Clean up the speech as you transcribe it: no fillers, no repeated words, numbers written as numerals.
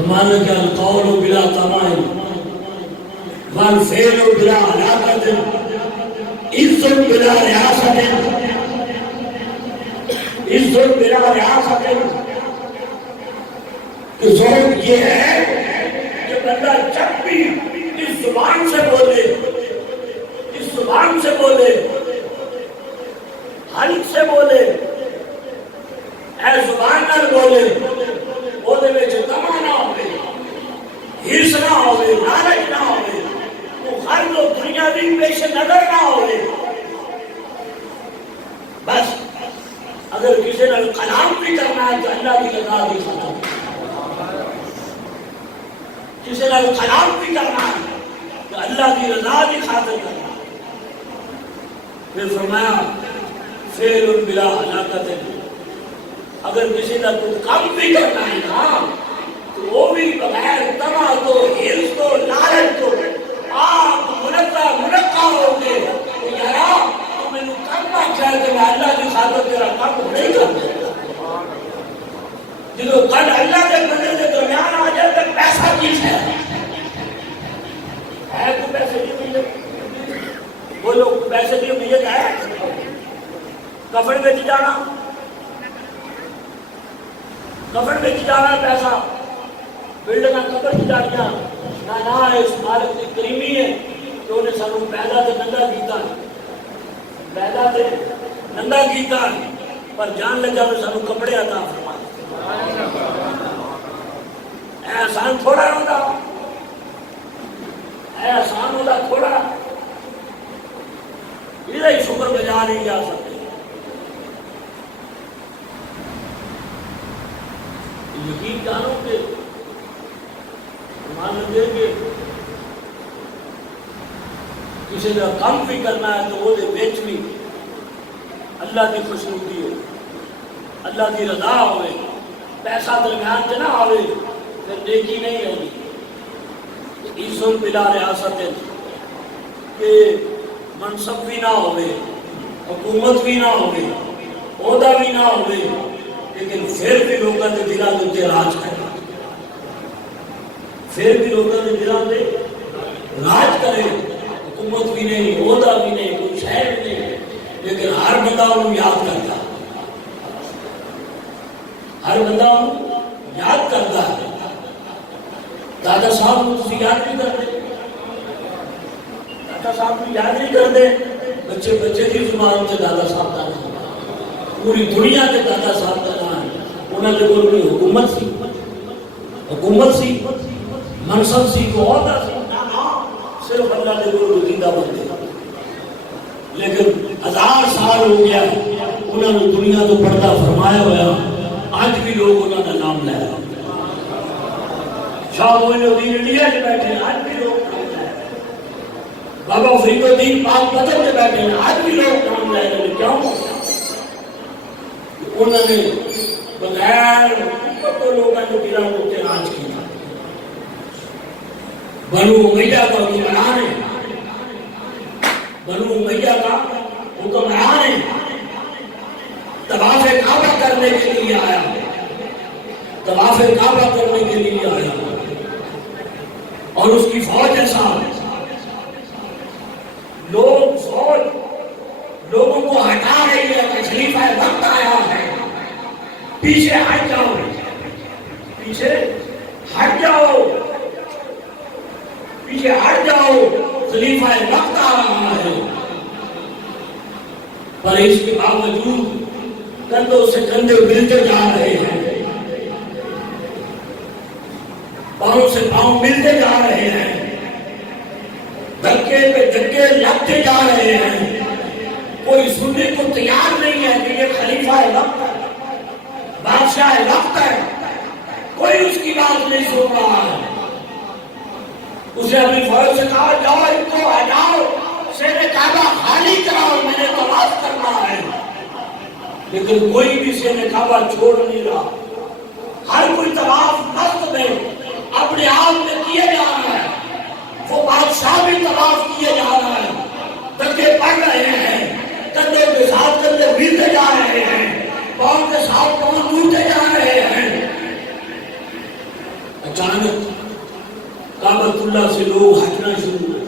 زمانہ کے القول بلا تمائم والفعل بلا علاقت عزت بلا ریاست عزت بلا ریاست کہ ضرورت یہ ہے کہ بندہ جب بھی اس زبان سے بولے حلق سے بولے اے زبان نہ بولے بولے میں تما نہ ہوئے ہرس نہ ہوئے لالچ نہ ہوئے تو ہر لوگ دنیا بھی پیش نظر نہ ہوئے بس اگر کسی نے کلام بھی کرنا ہے تو اللہ کی رضا بھی ختم کسی نے کلام بھی کرنا ہے تو اللہ کی رضا بھی خاطر کرنا پھر فرمایا فعل بلا علاقت اگر کسی کا کچھ کام بھی کرنا ہے نا تو وہ بھی بغیر تما تو ہرس تو لالچ تو آپ منقع ہو کے یارا تو میں نے کرنا چاہے کہ میں اللہ کی خاطر تیرا کام نہیں کرتا جب کل اللہ کے بندے کے درمیان آ جائے تو پیسہ کس ہے تو پیسے نہیں ملے وہ لوگ پیسے نہیں ملے ہے کفن بیچ جانا پیسہ بلڈنگ قبر کی جاڑیاں نہ اس مالک کی کریمی ہے کہ انہیں سانو پیدا تے ننگا کیتا پر جان لگا تو سانو کپڑے عطا فرما اے آسان تھوڑا ہوتا تھوڑا یہ شکر بجا نہیں جا سکتے یقین جانو کہ مان لیں کہ کسی کا کام بھی کرنا ہے تو وہ بیچ بھی اللہ کی خوشنودی ہو اللہ کی رضا ہوئے پیسہ درمیان سے نہ آئے پھر نیکی نہیں ہوگی عزت بلا ریاست کہ منصب بھی نہ ہوئے حکومت بھی نہ ہوئے عہدہ بھی نہ ہوئے لیکن پھر بھی لوگوں کے دلوں کے راج کرے راج کرے حکومت بھی نہیں عہدہ بھی نہیں کوئی شہر بھی نہیں لیکن ہر بندہ انہوں یاد کرتا ہے دادا صاحب کو تسی یاد نہیں کرتے بچے کی زبان سے دادا صاحب پوری دنیا کے دادا صاحب کا نام ہے انہوں نے کوئی حکومت سی منصب سی کو عہدہ سی صرف اللہ کے گرو زندہ بندے لیکن 1000 سال ہو گیا انہوں نے دنیا کو پردہ فرمایا ہوا آج بھی لوگ انہوں نے نام لے رہے شاہ موین الدین انڈیا سے بیٹھے آج بھی لوگ نام لے رہے بابا فرید الدین پاک پتر سے بیٹھے آج بھی لوگ نام لے رہے کیوں انہوں نے بغیر حکومت لوگوں کو گرا کے راج کیا بنو امیہ کا حکمران ہے طواف کعبہ کرنے کے لیے آیا اور اس کی فوج ایسا لوگوں کو ہٹا رہی ہے کہ خلیفہ وقت آیا ہے پیچھے ہٹ جاؤ خلیفہ وقت آ رہا ہے پر اس کے باوجود کندھوں سے کندھے ملتے جا رہے ہیں پاؤں سے پاؤں ملتے جا رہے ہیں دھکے پہ دھکے لگتے جا رہے ہیں کوئی سننے کو تیار نہیں ہے کہ یہ خلیفہ وقت ہے بادشاہ وقت ہے کوئی اس کی بات نہیں سن رہا ہے اسے اپنی فوج سے کہا جاؤ ان کو ہٹاؤ شہر کعبہ خالی کراؤ میں نے طواف کرنا ہے لیکن کوئی بھی شہر کعبہ چھوڑ نہیں رہا ہر کوئی طواف مست میں اپنے آپ میں کیے جا رہا ہے وہ بادشاہ بھی طواف کیے جا رہا ہے دھکے پڑ رہے ہیں کندھے کے ساتھ کندھے ملتے جا رہے ہیں پاؤں کے ساتھ پاؤں ٹوٹتے جا رہے ہیں اچانک کعبۃ اللہ سے لوگ ہٹنا شروع ہوئے.